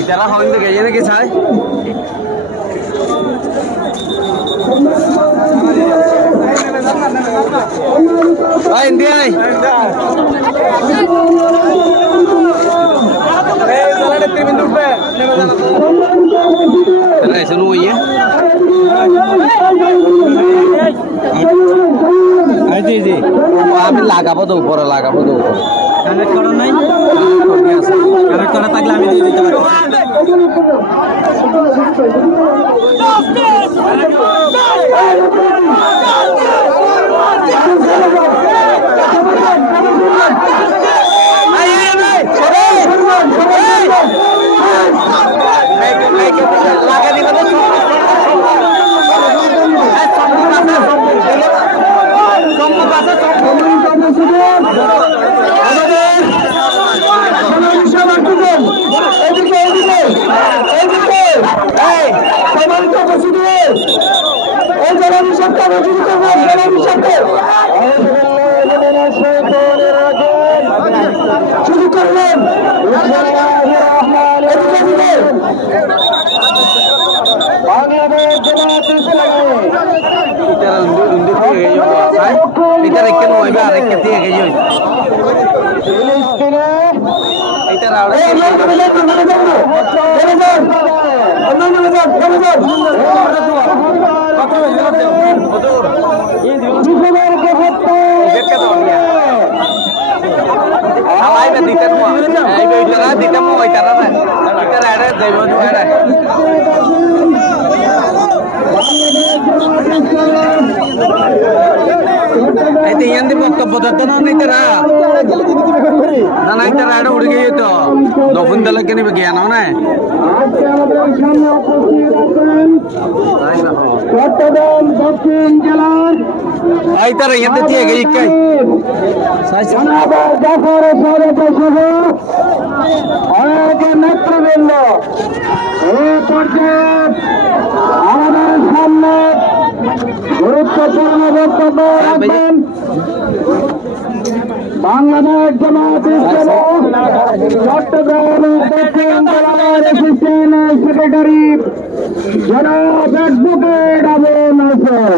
ইতারা হইন দেখে এই নাকি চাই আই ইন্ডিয়া নাই এই জালানে 3 মিনিট উঠবে তাহলে এসে নইয়ে আই জি জি আমি লাগাবো তো উপরে কানেক্ট করা নাই কানেক্ট করা থাকলে আমি দিয়ে দিতে পারি লাগা দিবে তো শুরু করলেন అయితే ఏంది మొక్క పొద్దున నైతరా నానైతరా ఆడ ఉడిగి তো দফুন দলকে নিবে জ্ঞান না চট্টগ্রাম দক্ষিণ জেলার আইতারা এতে দিয়ে গই কাই জাফর সাহেব সহ অনেক নেতৃবৃন্দ এই পর্যায়ে আমাদের সামনে গুরুত্বপূর্ণ বক্তব্য রাখবেন বাংলাদেশ জামায়াত ইসলামী চট্টগ্রাম দক্ষিণ জেলার অ্যাসিস্ট্যান্ট সেক্রেটারি জনাব অ্যাডভোকেট আবু নাসর।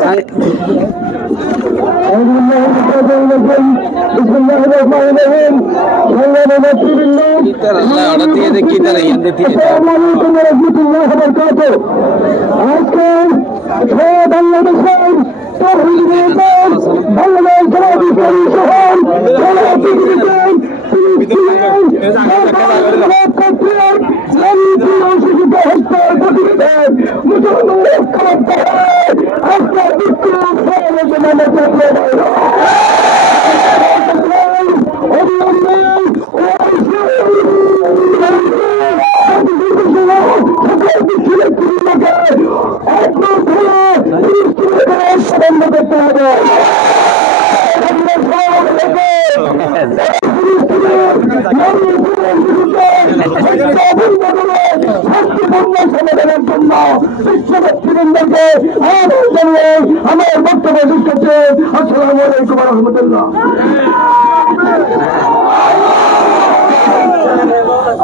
আমার বক্তব্য শেষ করছে। আসসালামু আলাইকুম ওয়া রাহমাতুল্লাহ।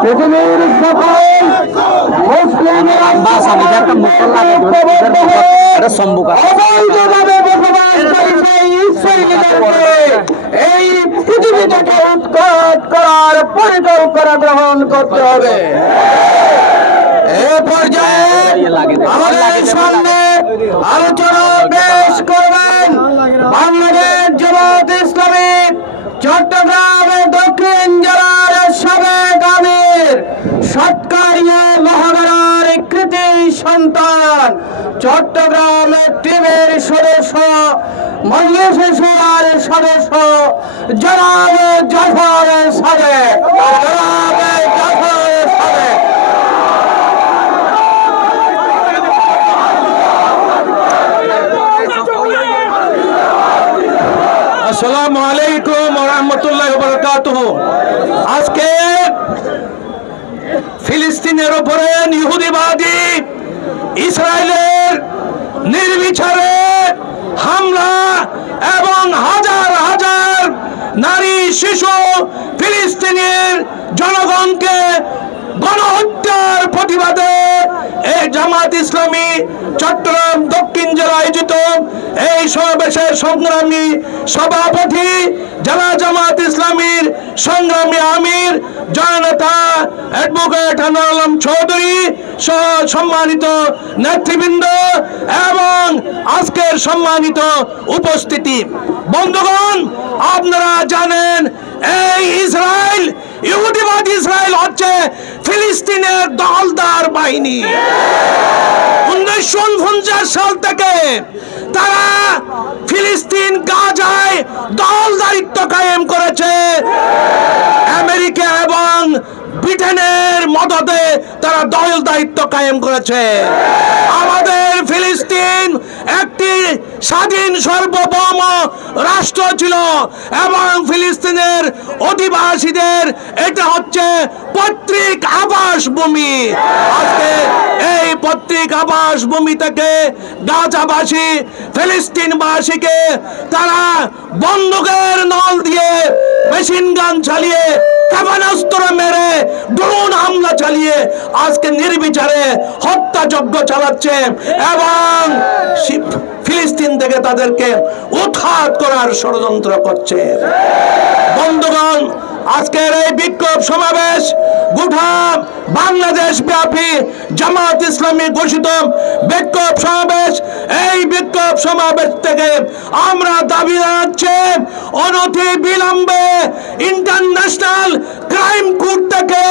পৃথিবীর সকল মুসলিমের এই পৃথিবী থেকে উৎখাত করার পরিকল্পনা গ্রহণ করতে হবে। এ পর্যায়ে আমাদের সামনে আলোচনা পেশ করবেন বাংলাদেশ জামায়াত ইসলামী চট্টগ্রামের দক্ষিণ জেলার সাবেক আমির সৎকারিয়া মহাগণার কৃতি সন্তান চট্টগ্রামের টিমের সদস্য মজলিসে শুরার সদস্য জনাব জাফর সাদেক। আসসালামু আলাইকুম ওয়া রাহমাতুল্লাহি ওয়া বারাকাতুহু। আজকে ফিলিস্তিনের উপরে ইহুদিবাদী ইসরায়েলের নির্বিচারে হামলা এবং হাজার হাজার নারী শিশু ফিলিস্তিনের জনগণকে গণহত্যার প্রতিবাদে এই জামাত ইসলামী চট্টগ্রাম দক্ষিণ জেলা আয়োজিত এই সমাবেশের সংগ্রামী সভাপতি জেলা জামাত ইসলামীর সংগ্রামী আমির জননেতা অ্যাডভোকেট আনোয়ার আলম চৌধুরী সহ সম্মানিত নেতৃবৃন্দ এবং আজকের সম্মানিত উপস্থিতি বন্ধুগণ, আপনারা জানেন এই ইসরায়েল, ইহুদিবাদী ইসরায়েল হচ্ছে ফিলিস্তিনের দখলদার বাহিনী। 1949 সাল থেকে তারা ফিলিস্তিন গাজায় দখলদারিত্ব কায়েম করেছে। আমেরিকা এবং ব্রিটেনের মদদে তারা দখলদারিত্ব কায়েম করেছে। আমাদের ফিলিস্তিন একটি স্বাধীন সার্বভৌম রাষ্ট্র ছিল এবং ফিলিস্তিনের অধিবাসীদের এটা হচ্ছে পৈতৃক আবাস ভূমি। আজকে এই পৈতৃক আবাস ভূমি থেকে গাজাবাসী ফিলিস্তিনবাসীকে তারা বন্দুকের নল দিয়ে, মেশিন গান চালিয়ে, ক্ষেপণাস্ত্র মেরে, ড্রোন হামলা চালিয়ে আজকে নির্বিচারে হত্যাযজ্ঞ চালাচ্ছে এবং ফিলিস্তিন থেকে তাদেরকে উৎখাত করার ষড়যন্ত্র করছে। বন্ধুগণ, আজকের এই বিক্ষোভ সমাবেশ গোটা বাংলাদেশ ব্যাপী জামাত ইসলামী ঘোষিত বিক্ষোভ সমাবেশ। এই বিক্ষোভ সমাবেশ থেকে আমরা দাবি জানাচ্ছি অনতি বিলম্বে ইন্টারন্যাশনাল ক্রাইম কোর্ট থেকে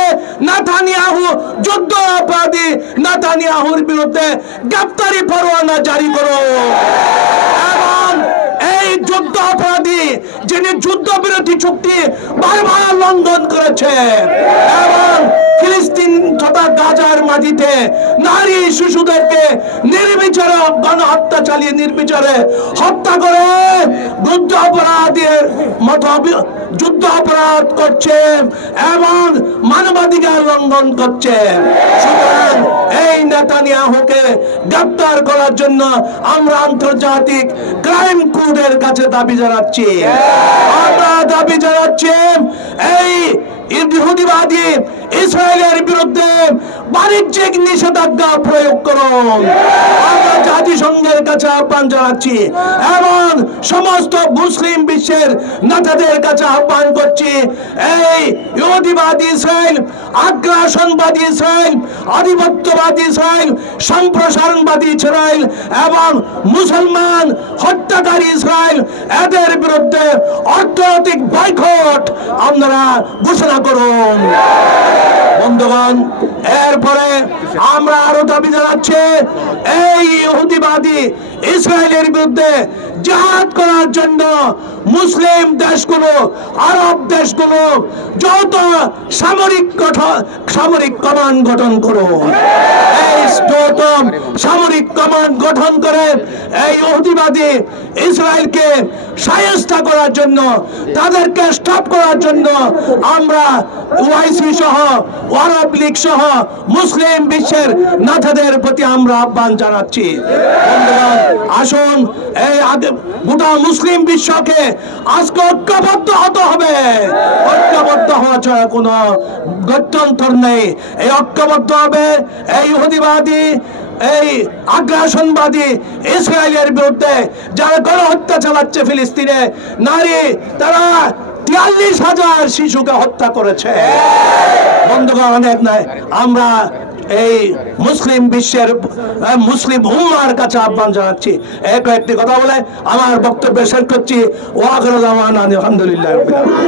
নেতানিয়াহু যুদ্ধ অপরাধী নেতানিয়াহুর বিরুদ্ধে গ্রেফতারি পরোয়ানা জারি করো এবং এই যুদ্ধ অপরাধী যিনি যুদ্ধবিরতি চুক্তি বারবার লঙ্ঘন করেছে এবং ফিলিস্তিন তথা গাজার মাটিতে নারী শিশুদেরকে নির্বিচারে গণহত্যা চালিয়ে নির্বিচারে হত্যা করে যুদ্ধ অপরাধের মতো যুদ্ধ অপরাধ করছে এবং মানবাধিকার লঙ্ঘন করছে। সুতরাং এই নেতানিয়াহুকে গ্রেফতার করার জন্য আমরা আন্তর্জাতিক ক্রাইম কোর্টের কাছে দাবি জানাচ্ছি। আমরা দাবি জানাচ্ছি এই ইহুদিবাদী ইসরায়েলের বিরুদ্ধে বাণিজ্যিক নিষেধাজ্ঞা প্রয়োগ করুন। আমরা জাতিসংঘের কাছে আহ্বান জানাচ্ছি এবং সমস্ত মুসলিম বিশ্বের নেতাদের কাছে আহ্বান করছি এই ইহুদিবাদী ইসরায়েল, আগ্রাসনবাদী ইসরায়েল, আধিপত্যবাদী ইসরায়েল, সম্প্রসারণবাদী ইসরায়েল এবং মুসলমান হত্যাকারী ইসরায়েল, এদের বিরুদ্ধে অর্থনৈতিক বয়কট আপনারা ঘোষণা করুন। বন্ধুগণ, এরপরে আমরা আরো দাবি জানাচ্ছি এই ইহুদিবাদী ইসরায়েলের বিরুদ্ধে জিহাদ করার জন্য মুসলিম দেশগুলো, আরব দেশগুলো যৌথ সামরিক কমান্ড গঠন করুন। এই যৌথ সামরিক কমান্ড গঠন করে এই ইহুদিবাদী ইসরায়েলকে শায়েস্তা করার জন্য, তাদেরকে স্টপ করার জন্য আমরা ওআইসি সহ, আরব লীগ সহ মুসলিম বিশ্বের নেতাদের প্রতি আমরা আহ্বান জানাচ্ছি। বন্ধুগণ, আসুন এই গোটা মুসলিম বিশ্বকে আজকে ঐক্যবদ্ধ হতে হবে। ঐক্যবদ্ধ হওয়া ছাড়া কোনো গত্যন্তর নেই। এই ঐক্যবদ্ধ হবে এই ইহুদিবাদী, এই আগ্রাসনবাদী ইসরায়েলের বিরুদ্ধে যারা গণহত্যা চালাচ্ছে ফিলিস্তিনে। নারী, তারা 43,000 শিশুকে হত্যা করেছে। বন্ধুগণ, অনেক নয়, আমরা এই মুসলিম বিশ্বের মুসলিম উম্মার কাছে আহ্বান জানাচ্ছি। একটি কথা বলে আমার বক্তব্য শেষ করছি। ওয়াখিরু দাওয়ানা আলহামদুলিল্লাহ রাব্বিল আলামিন।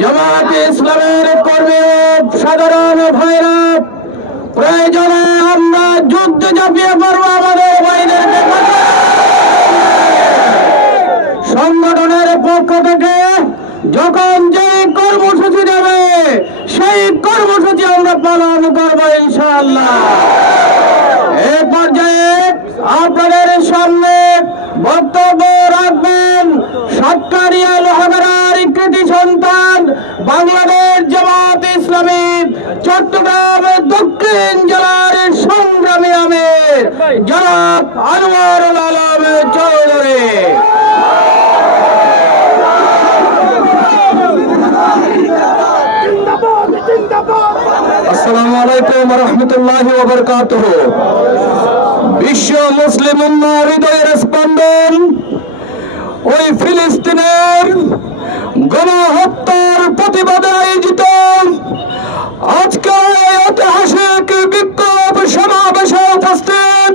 জামাত ইসলামের কর্মী সাধারণ ভাইরা, প্রয়োজনে আমরা যুদ্ধ ঝাঁপিয়ে পড়বো আমাদের ভাইদেরকে। সংগঠনের পক্ষ থেকে যখন যে কর্মসূচি দেবে সেই কর্মসূচি আমরা পালন করবো ইনশাআল্লাহ। এই পর্যায়ে আপনাদের সামনে বক্তব্য রাখবেন সাতকারিয়া লোহাগাড়ার কৃতি সন্তান, বাংলাদেশ জামাত ইসলামী চট্টগ্রাম দক্ষিণ জেলার সংগ্রামী আমির জনাব আনোয়ারুল আলম চৌধুরী। আসসালামু আলাইকুম ওয়া রাহমাতুল্লাহি ওয়া বারাকাতুহু। বিশ্ব মুসলিম উম্মার হৃদয়ের স্পন্দন ওই ফিলিস্তিনের গণহত্যার প্রতিবাদে আয়োজিত আজকের ঐতিহাসিক বিক্ষোভ সমাবেশে উপস্থিত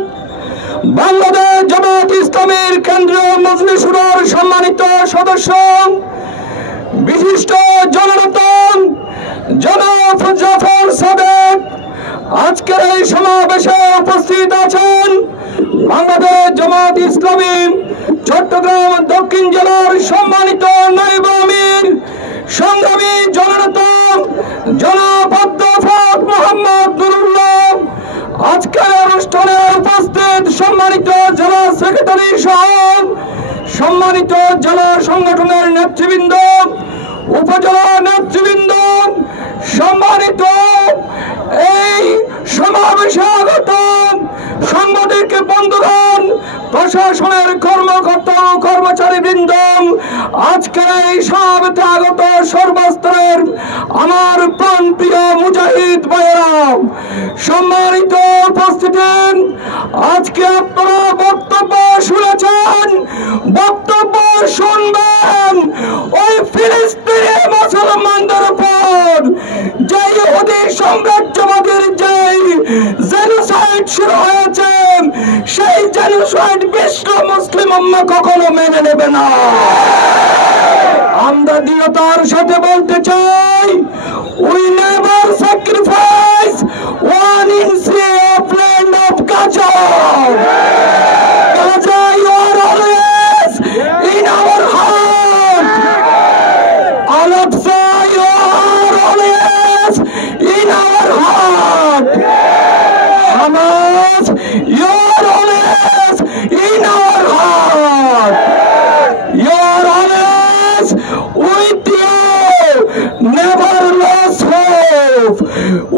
বাংলাদেশ জামাত ইসলামীর কেন্দ্রীয় মজলিস শুরার সম্মানিত সদস্য, বিশিষ্ট জননেতা জনাব জাফর সাদেক। আজকের এই সমাবেশে উপস্থিত আছেন বাংলাদেশ জামাত ইসলামী চট্টগ্রাম দক্ষিণ জেলার সম্মানিত নায়েব আমির সংগ্রামী জননেতা জনাব অধ্যাপক মোহাম্মদ নুরুল্লাহ। আজকের অনুষ্ঠানে উপস্থিত সম্মানিত জেলা সেক্রেটারি সহ সম্মানিত জেলা সংগঠনের নেতৃবৃন্দ, উপজেলা নেতৃবৃন্দ, সম্মানিত এই সমাবেশে আগত সাংবাদিক বন্ধুগণ, প্রশাসনের কর্মকর্তা ও কর্মচারীবৃন্দ, আজকের এই সমাবেশে আগত সর্বস্তরের আমার প্রাণপ্রিয় মুজাহিদ ভাইয়েরা, সম্মানিত উপস্থিতি, আজকে আপনারা বক্তব্য শুনেছেন, বক্তব্য শুনবেন। ওই ফিলিস্তিনি মুসলমানদের উপর যে ইহুদি সাম্রাজ্যবাদের যে জেনোসাইড শুরু হয়েছে, সেই জেনোসাইড বিশ্ব মুসলিম উম্মাহ কখনো মেনে নেবে না। আমরা দৃঢ়তার সাথে বলতে চাই, we never sacrifice 1 inch of land of Gaza. Gaza, you are always in our heart. Al-Aqsa, you are always in our heart. Hamas, you are always in our heart. You are always with you. Never lose hope.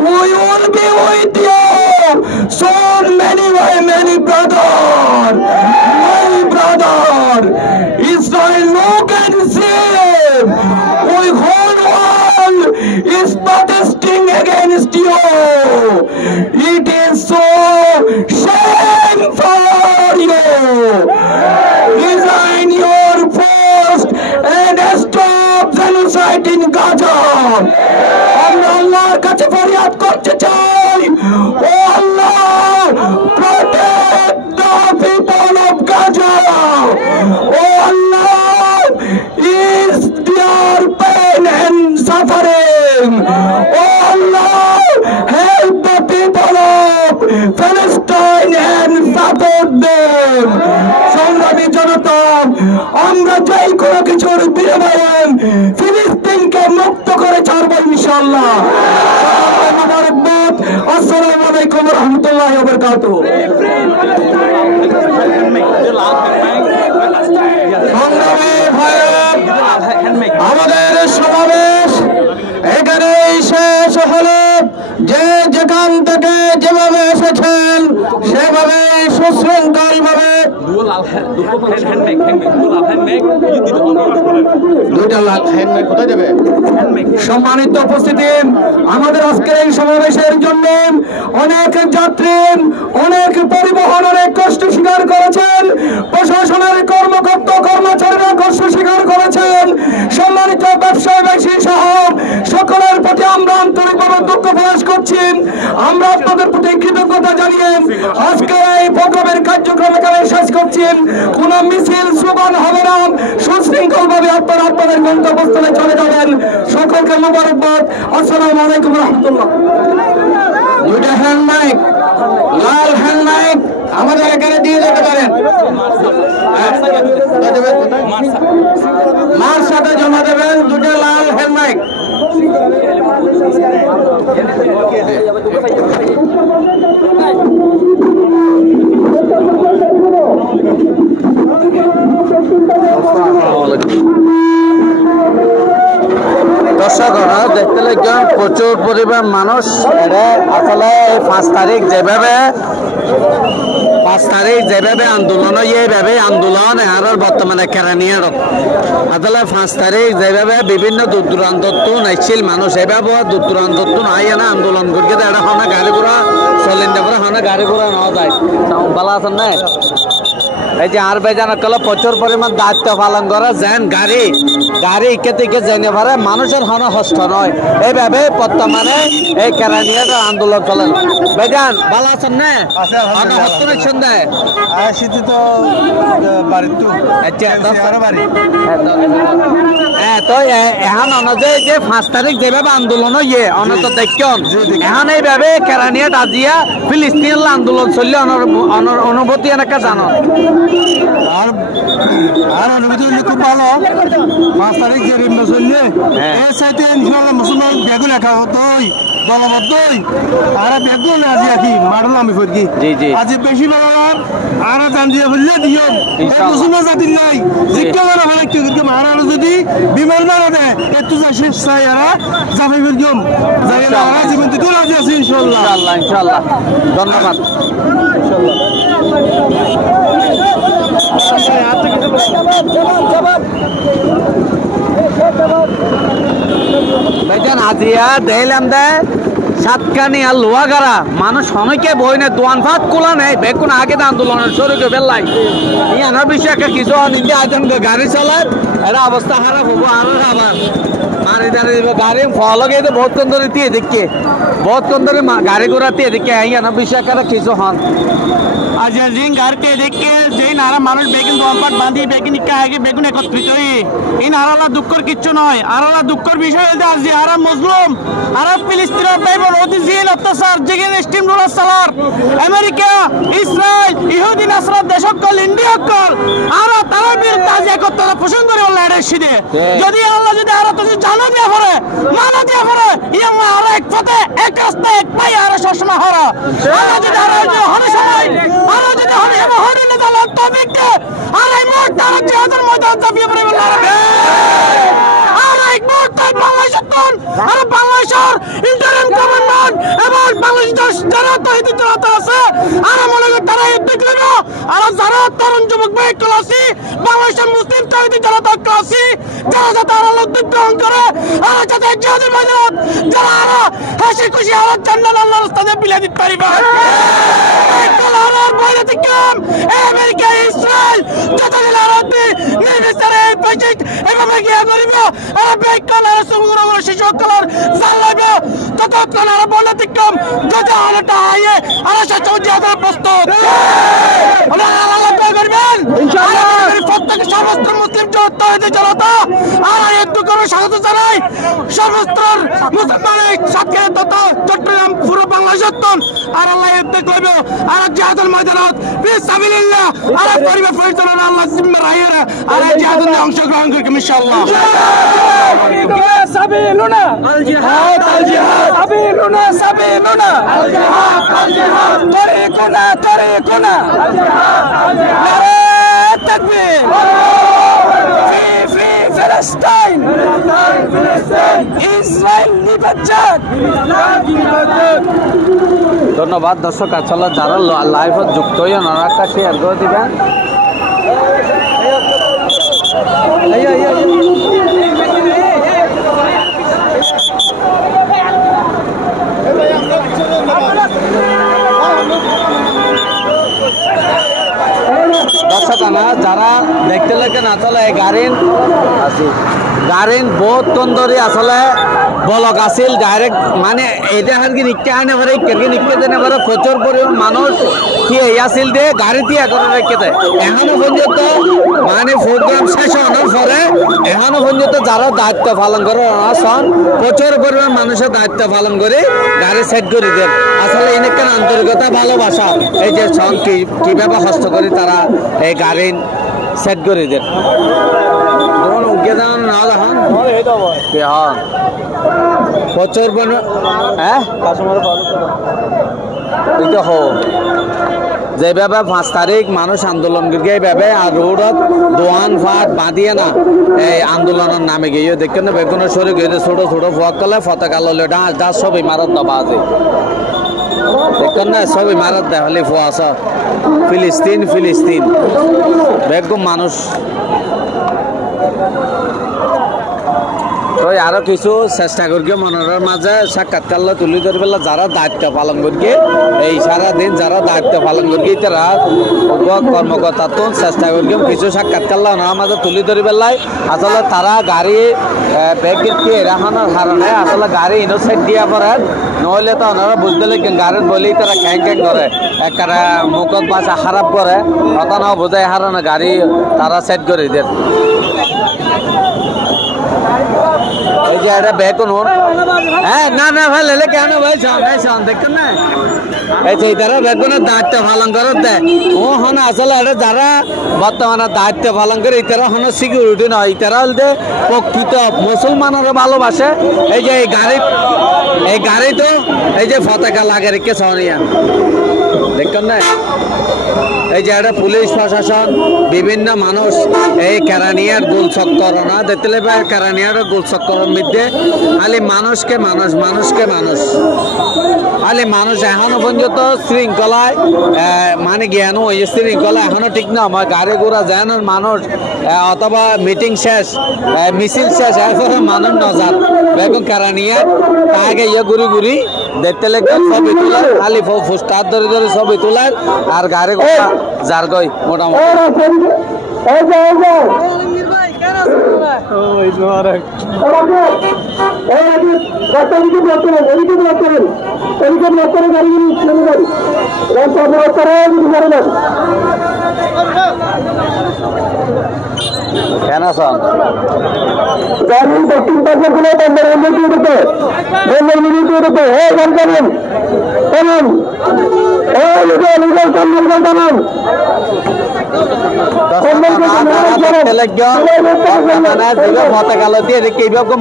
We will be with you. So many brother, my brother. Israel no can save. We whole world is protesting against you. It is so shame for you. Resign your post and stop genocide in Gaza. আমরা আল্লাহর কাছে ফরিয়াদ করতে চাই, ও আল্লাহ, protect the people of Gaza. O Allah, is their pain and suffering. O Allah, help the people of Palestine and support them. সংগ্রামী জনতা, আমরা যাই কোনো কিছুর বিনিময়ে ফিলিস্তিনকে মুক্ত করে ছাড়বো ইনশাআল্লাহ। মুবারকবাদ। আসসালামু আলাইকুম ওয়া রাহমাতুল্লাহি ওয়া বারাকাতুহু। সংগ্রামী ভাইরা, আমাদের সমাবেশ এখানেই শেষ হলো। যে যেখান থেকে যেভাবে এসেছেন সেভাবে সুশৃঙ্খল ভাবে সম্মানিত উপস্থিতি, আমাদের আজকের এই সমাবেশের জন্য অনেক যাত্রী, অনেক পরিবহন, অনেক কষ্ট স্বীকার করেছেন। প্রশাসনের কর্মকর্তা কর্মচারীরা কষ্ট স্বীকার করেছেন। সম্মানিত ব্যবসায়ী সহ সকলের প্রতি আমরা আন্তরিকভাবে দুঃখ প্রকাশ করছি। আমরা আপনাদের প্রতি কৃতজ্ঞতা জানিয়ে আজকে এই প্রোগ্রামের কার্যক্রম এখানে শেষ করছি। কোন মিছিল স্লোগান হবে না, সুশৃঙ্খল ভাবে আপনারা আপনাদের গন্তব্যস্থলে চলে যাবেন। সকলকে মোবারকবাদ। আসসালামু আলাইকুম ওয়া রাহমাতুল্লাহ। দুইটা হ্যান্ড মাইক, লাল হ্যান্ড মাইক আমাদের এখানে দিয়ে যেতে পারেন, মার সাথে জমা দেবেন। দুটো লাল হ্যান্ড মাইক। দর্শকরা দেখতে লাগছেন প্রচুর পরিমাণ মানুষ। আসলে এই 5 তারিখ যেভাবে 5 তারিখ যেভাবে আন্দোলন এইভাবে আন্দোলন আর বর্তমানে কেরানিয়ার আসলে 5 তারিখ যেভাবে বিভিন্ন দূর দূরান্ত নাইছিল মানুষ এভাবে দূর দূরান্ত নাই না আন্দোলন করতে এটা হনা গাড়ি ঘোড়া চলেন করে হনা গাড়ি ঘোড়া নেওয়া যায় ভালো আছেন না এই যে আর বেজান কল প্রচুর পরিমাণ দায়িত্ব পালন করা যেন গাড়ি ইকে থেকে জেনে পারে মানুষের হন হস্ত নয় এইভাবে বর্তমানে এই কেরানিয়ার আন্দোলন চলেন বেজান ভালো আছেন না হস্ত নিচ্ছেন না শীতে তো বাড়ির তো হ্যাঁ তো এখন অনুযায়ী যে 5 তারিখ যেভাবে আন্দোলন ইয়ে অনত দেখুন এখন এইভাবে কেরানিয়াত আজিয়া ফিলিস্তিন আন্দোলন চললে অনুভূতি এনেকা জানো আর আর অনুভূতি খুব ভালো 5 তারিখ যে রিম্বা চললে এই সাইতে ইনশাআল্লাহ মুসলমান বেগুন একা হতই দলবদ্ধই আর বেগুন আজি আকি মারলাম আমি ফরকি আজি বেশি ভালো আর জান দিয়ে বললে দিও মুসলমান জাতি নাই জিজ্ঞাসা করা ভালো কি মারা যদি বিমান মারা দেয় একটু যা শেষ চাই আর যাবে ফিরগম যাই না আর জীবন তো রাজি আছি ইনশাআল্লাহ ইনশাআল্লাহ ধন্যবাদ বেজান আজিয়া দেখলাম দে সাতকানি আর লোহাগারা মানুষ অনেকে বই নেই দোয়ান ফাত কোলা নেই বেকুন আগে আন্দোলনের শুরু করে বেলাই ইয়ানোর বিষয়ে কিছু নিন্দে আজন গাড়ি চালায় এটা অবস্থা খারাপ হবো আরো আবার মারি দাঁড়িয়ে গাড়ি ফলকে বহুত কম ধরে দিয়ে দেখে বহুত কম ধরে গাড়ি ঘোড়া দিয়ে দেখে ইয়ানোর বিষয়ে কিছু হন আজ জিং গাড়িতে দেখে যেই নারা মানুষ বেগুন দম্পাট বাঁধি বেগুন ইকা আগে বেগুন একত্রিত হই এই নারালা দুঃখর কিচ্ছু নয় আরালা দুঃখর বিষয় হইতে আজ আরা মুসলিম আরব ফিলিস্তিনের বাইবল অতিজিল অত্যাচার যেখানে স্টিম রোলার সালার আমেরিকা ইসরায়েল ইহুদি নাসরা দেশকল ইন্ডিয়া কল আরা তার বিরুদ্ধে আজ একত্রতা পোষণ করে আল্লাহ এর সিদে যদি আল্লাহ যদি আরা তুমি জানো দিয়া পড়ে মানা দিয়া পড়ে ইয়া আরা এক পথে এক রাস্তা এক পাই আরা সবসময় হরা আল্লাহ যদি আরা হরে সময় আরা যদি হরে হরে না জানো তবে আর এই মুহূর্তে আরা জিহাদের ময়দান চাপিয়ে পড়ে বললাম আর এই মুহূর্তে বাংলাদেশের ইন্টারিম গভর্নমেন্ট এবং বাংলাদেশ যারা তহিদ জনতা আছে আর মনে করি তারা উদ্যোগ নেব আর যারা তরুণ যুবক ভাই ক্লাসি বাংলাদেশের মুসলিম তহিদ জনতা ক্লাসি যারা যাতে আর উদ্যোগ গ্রহণ করে আর যাতে জিহাদের ময়দান যারা আর হাসি খুশি আর জান্নাত আল্লাহর স্থানে বিলিয়ে দিতে পারিবা এই কলার বাইরে থেকে আমেরিকা ইসরায়েল যাতে লারাতে নির্বিচারে এই প্রজেক্ট এভাবে গিয়ে করিব আর বেকার সমগ্র শিশু কলার চালাবে ততক্ষণ আর বলে দিকম যদি আলোটা আয়ে আর সে জিহাদের প্রস্তুত আমরা আল্লাহ করবেন ইনশাআল্লাহ প্রত্যেক সমস্ত মুসলিম জনতা আর একটু করে স্বাগত জানাই সমস্ত মুসলমানের সাথে তত চট্টগ্রাম পুরো বাংলাদেশ আর আল্লাহ এতে কইব আর জিহাদের ময়দানত ফিসাবিলিল্লাহ আর পরিবার পরিচালনা আল্লাহ জিম্মা রাহিরা আর জিহাদের অংশগ্রহণ করবে ইনশাআল্লাহ সাবিলুনা আল জিহাদ সাবিলুনা আল জিহাদ তরিকুনা আল জিহাদ নারে তাকবীর ফি ফিলিস্তিন ইসরায়েল নিবাজ্জাত ধন্যবাদ দর্শক আসলে যারা লাইভত যুক্ত হয়ে ওনারা একটা শেয়ার করে দিবেন দর্শক যারা দেখতে লেখেন আসলে গাড়ির বহুত তন্দরি আসলে বলক আছিল ডাইরেক্ট মানে এটা আর কি নিকে আনে পারে কেরকে নিকে দেনে পারে প্রচুর পরিমাণ মানুষ কি আছিল দে গাড়ি দিয়ে করে রেখে দেয় এখনো পর্যন্ত মানে প্রোগ্রাম শেষ হওয়ার পরে এখনো পর্যন্ত যারা দায়িত্ব পালন করে ওনারা প্রচুর পরিমাণ মানুষের দায়িত্ব পালন করে গাড়ি সেট করে দেন আসলে এনেকেন আন্তরিকতা ভালোবাসা এই যে সন কিভাবে হস্ত করে তারা এই গাড়ি সেট করে দেন যখন উঠে যান না যখন হ্যাঁ প্রচুর এটা হোক যেভাবে 5 তারিখ মানুষ আন্দোলন করে এইভাবে আর রোডত দোয়ান ফাট বাঁধিয়ে না এই আন্দোলনের নামে গিয়ে দেখেন না বেগুনের শরীর গিয়ে ছোট ছোট ফক করলে পতাকা ললে ডাস সব ইমারত দবা আছে দেখেন না সব ইমারত দেয় হলে ফোয়া আছে ফিলিস্তিন ফিলিস্তিন বেগম মানুষ তো আরো কিছু চেষ্টা করি মনের মাঝে সাক্ষাৎকার তুলি ধরবে যারা দায়িত্ব পালন করি এই সারাদিন যারা দায়িত্ব পালন করি তারা কর্মকর্তা তো চেষ্টা করি কিছু সাক্ষাৎকার ওনার মাঝে তুলি ধরবে আসলে তারা গাড়ি ব্যাগ রাখানোর কারণে আসলে গাড়ি ইনো সাইড দিয়া পড়ে নহলে তো ওনারা বুঝতে লাগেন গাড়ির বলেই তারা খ্যাং খ্যাং করে একটা মুখত বাসা খারাপ করে কথা না বোঝায় হারানো গাড়ি তারা সেট করে দেন এই যে এটা ব্যাগ কোন হ্যাঁ না না ভাই লেলে কেন ভাই সামনে দেখুন না এই যে তারা বেগুনের দায়িত্ব পালন করে দেয় ও হন আসলে এটা যারা বর্তমানে দায়িত্ব পালন করে তারা হন সিকিউরিটি নয় তারা হলতে প্রকৃত মুসলমানের ভালোবাসে এই যে এই গাড়ি তো এই যে পতাকা লাগে রেখে সনিয়া দেখুন না এই যে একটা পুলিশ প্রশাসন বিভিন্ন মানুষ এই কেরানিয়ার গোল চক্কর না দেখতে কেরানিয়ার গোল চক্করের মধ্যে খালি মানুষকে মানুষ খালি মানুষ এখনো পর্যন্ত শৃঙ্খলায় মানে জ্ঞান ওই শৃঙ্খলা এখনো ঠিক না আমার গাড়ি ঘোড়া যেন মানুষ অথবা মিটিং শেষ মিছিল শেষ এরপরে মানুষ নজার বেগুন কেরানিয়া তাকে ইয়ে ঘুরি দেখতে লেগে ছবি তোলার খালি ফুস্টার ধরে ছবি তোলার আর গাড়ি ঘোড়া যার গই মোটামুটি কেন সব দক্ষিণ পাশে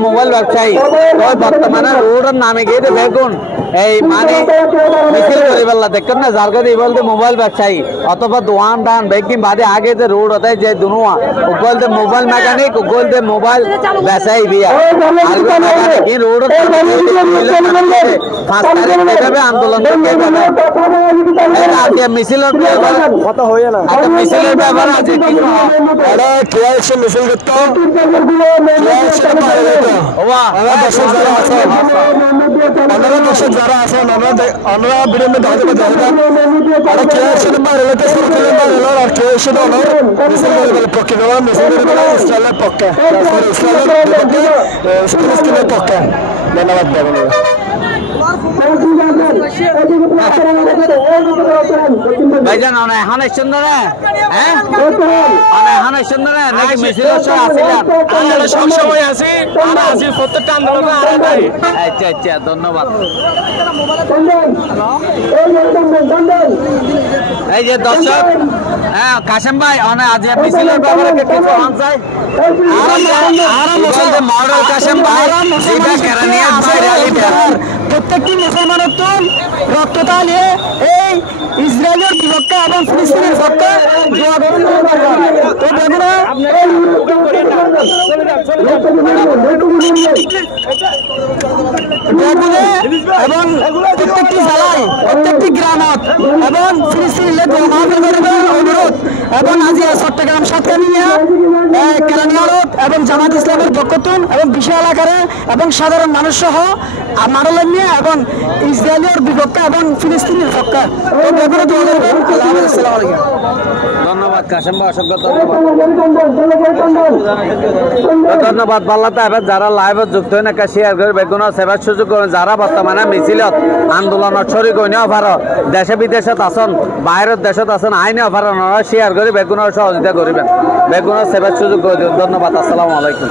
মোবাইল ব্যবসায়ী বর্তমানে রোডের নামে গিয়ে বেগুন এই মানে মিছিল করে বেলা দেখেন না যার কাছে বলতে মোবাইল ব্যবসায়ী অথবা দোয়ান ডান বেগিন বাদে আগে যে রোড হতে যে দুনুয়া বলতে মোবাইল মেকানিক বলতে মোবাইল ব্যবসায়ী দিয়া এই রোড আন্দোলন মিছিলের কথা হয়ে না মিছিলের ব্যাপার আছে মিছিল করতে যারা আছেন আমরা বিরোধী পক্ষে ইসলামের পক্ষে ইসলামের পক্ষে ধন্যবাদ ভাইজান এখন আসছেন না হ্যাঁ এখন আসছেন না নাকি মিছিল সবসময় আছি প্রত্যেকটা আন্দোলনে আচ্ছা আচ্ছা ধন্যবাদ এই যে দর্শক হ্যাঁ কাশেম ভাই আজ মিছিলের ব্যাপারে কিছু চাই মডেল কাশেম ভাই প্রত্যেকটি মুসলমানের তো রক্ততা নিয়ে এই ইসরায়েলের বিপক্ষে এবং ফিলিস্তিনের পক্ষে এবং প্রত্যেকটি জেলায় প্রত্যেকটি গ্রামত এবং ফিলিস্তিনের অনুরোধ এবং আজি চট্টগ্রাম সাতকানিয়া কেরানিয়ালত এবং জামাত ইসলামের পক্ষতুন এবং বিশাল আকারে এবং সাধারণ মানুষ সহ মারলেন নিয়ে এবং ইসরায়েলের বিপক্ষে এবং ফিলিস্তিনের পক্ষে ধন্যবাদ কাশেম ভাই অসংখ্য ধন্যবাদ পাল্লাতে এবার যারা লাইভত যুক্ত হয়ে না শেয়ার করে বেগুন সেবার সুযোগ করেন যারা বর্তমানে মিছিলত আন্দোলনত শরিক হইনেও পারো দেশে বিদেশত আছেন বাইরের দেশত আছেন আইনেও পারো ওনারা শেয়ার করে বেগুনের সহযোগিতা করবেন বেগুনের সেবার সুযোগ করে দিন ধন্যবাদ আসসালামু আলাইকুম